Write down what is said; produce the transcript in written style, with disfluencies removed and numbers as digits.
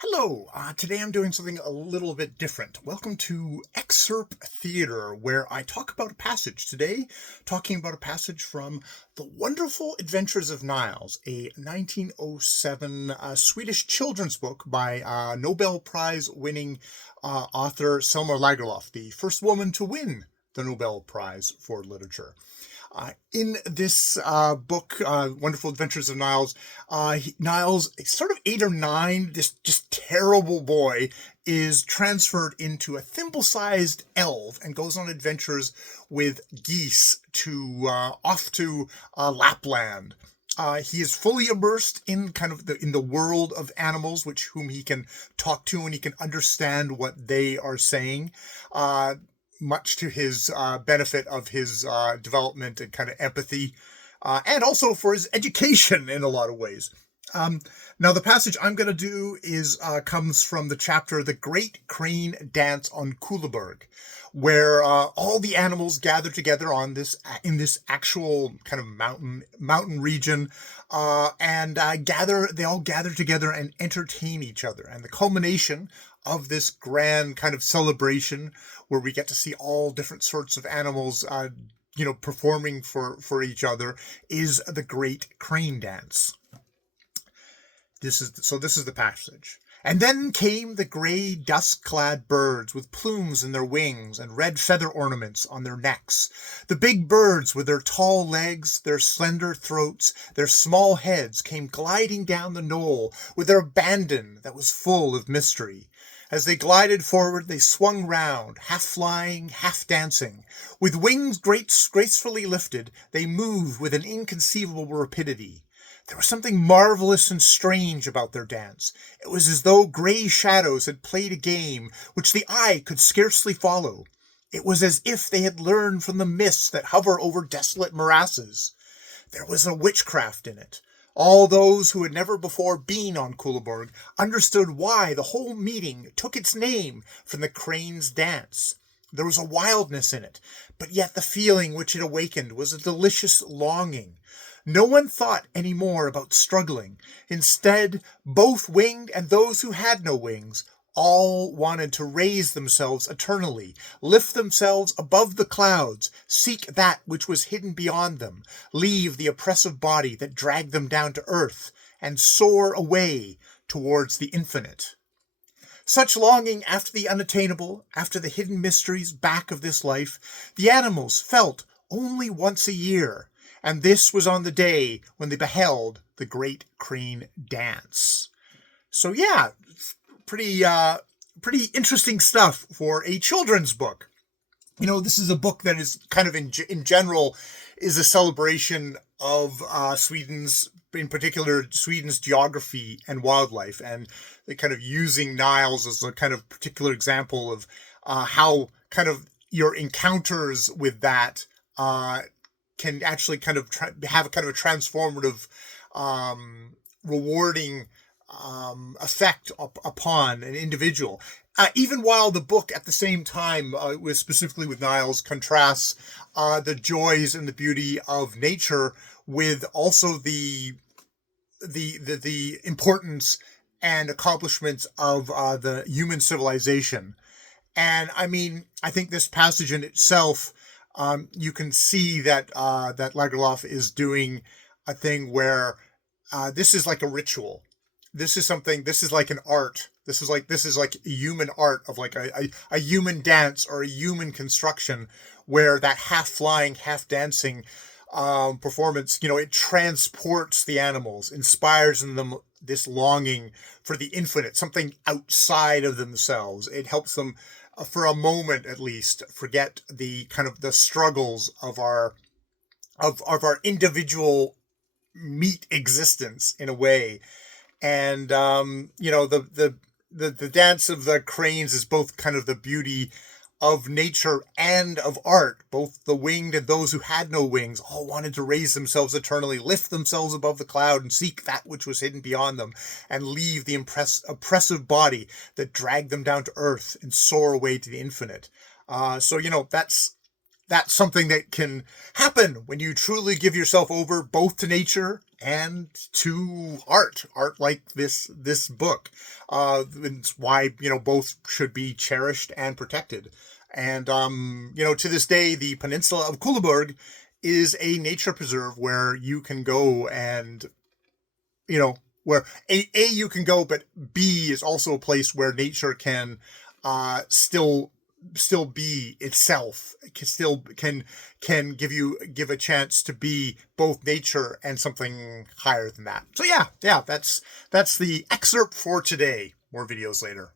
Hello, today I'm doing something a little bit different. Welcome to Thtr, where I talk about a passage. Today, talking about a passage from The Wonderful Adventures of Niles, a 1907 Swedish children's book by Nobel Prize winning author Selma Lagerlöf, the first woman to win the Nobel Prize for Literature. In this book, Wonderful Adventures of Niles, Niles, sort of 8 or 9, this just terrible boy, is transferred into a thimble-sized elf and goes on adventures with geese off to Lapland. He is fully immersed in kind of in the world of animals, whom he can talk to and he can understand what they are saying. Much to his benefit of his development and kind of empathy, and also for his education in a lot of ways. Now, the passage I'm going to do comes from the chapter "The Grt Crn Dnc on Kullaberg," where all the animals gather together in this actual kind of mountain region, and they all gather together and entertain each other. And the culmination of this grand kind of celebration, where we get to see all different sorts of animals, performing for each other, is the Grt Crn Dnc. This is the passage. And then came the gray, dust-clad birds with plumes in their wings and red feather ornaments on their necks. The big birds with their tall legs, their slender throats, their small heads came gliding down the knoll with their abandon that was full of mystery. As they glided forward, they swung round, half flying, half dancing. With wings gracefully lifted, they moved with an inconceivable rapidity. There was something marvelous and strange about their dance. It was as though gray shadows had played a game which the eye could scarcely follow. It was as if they had learned from the mists that hover over desolate morasses. There was a witchcraft in it. All those who had never before been on Kullaberg understood why the whole meeting took its name from the crane's dance. There was a wildness in it, but yet the feeling which it awakened was a delicious longing. No one thought any more about struggling. Instead, both winged and those who had no wings all wanted to raise themselves eternally, lift themselves above the clouds, seek that which was hidden beyond them, leave the oppressive body that dragged them down to earth, and soar away towards the infinite. Such longing after the unattainable, after the hidden mysteries back of this life, the animals felt only once a year, and this was on the day when they beheld the Grt Crn Dnc. So yeah, pretty interesting stuff for a children's book. This is a book that is kind of in general is a celebration of in particular Sweden's geography and wildlife, and the kind of using Niles as a kind of particular example of how kind of your encounters with that can actually kind of have a kind of a transformative, rewarding effect upon an individual. Even while the book at the same time, specifically with Niles, contrasts the joys and the beauty of nature with also the importance and accomplishments of the human civilization. And I mean, I think this passage in itself, you can see that Lagerlöf is doing a thing where this is like a ritual. This is like an art. This is like a human art of like a human dance or a human construction, where that half flying, half dancing performance, it transports the animals, inspires in them this longing for the infinite, something outside of themselves. It helps them, for a moment at least, forget the kind of the struggles of our individual meat existence in a way. And the dance of the cranes is both kind of the beauty of nature and of art. Both the winged and those who had no wings all wanted to raise themselves eternally, lift themselves above the cloud, and seek that which was hidden beyond them, and leave the oppressive body that dragged them down to earth and soar away to the infinite. So that's that's something that can happen when you truly give yourself over both to nature and to art like this book. It's why, both should be cherished and protected. And, to this day, the peninsula of Kullaberg is a nature preserve where you can go and, where you can go, but B is also a place where nature can still be itself. It can give a chance to be both nature and something higher than that. So yeah, that's the excerpt for today. More videos later.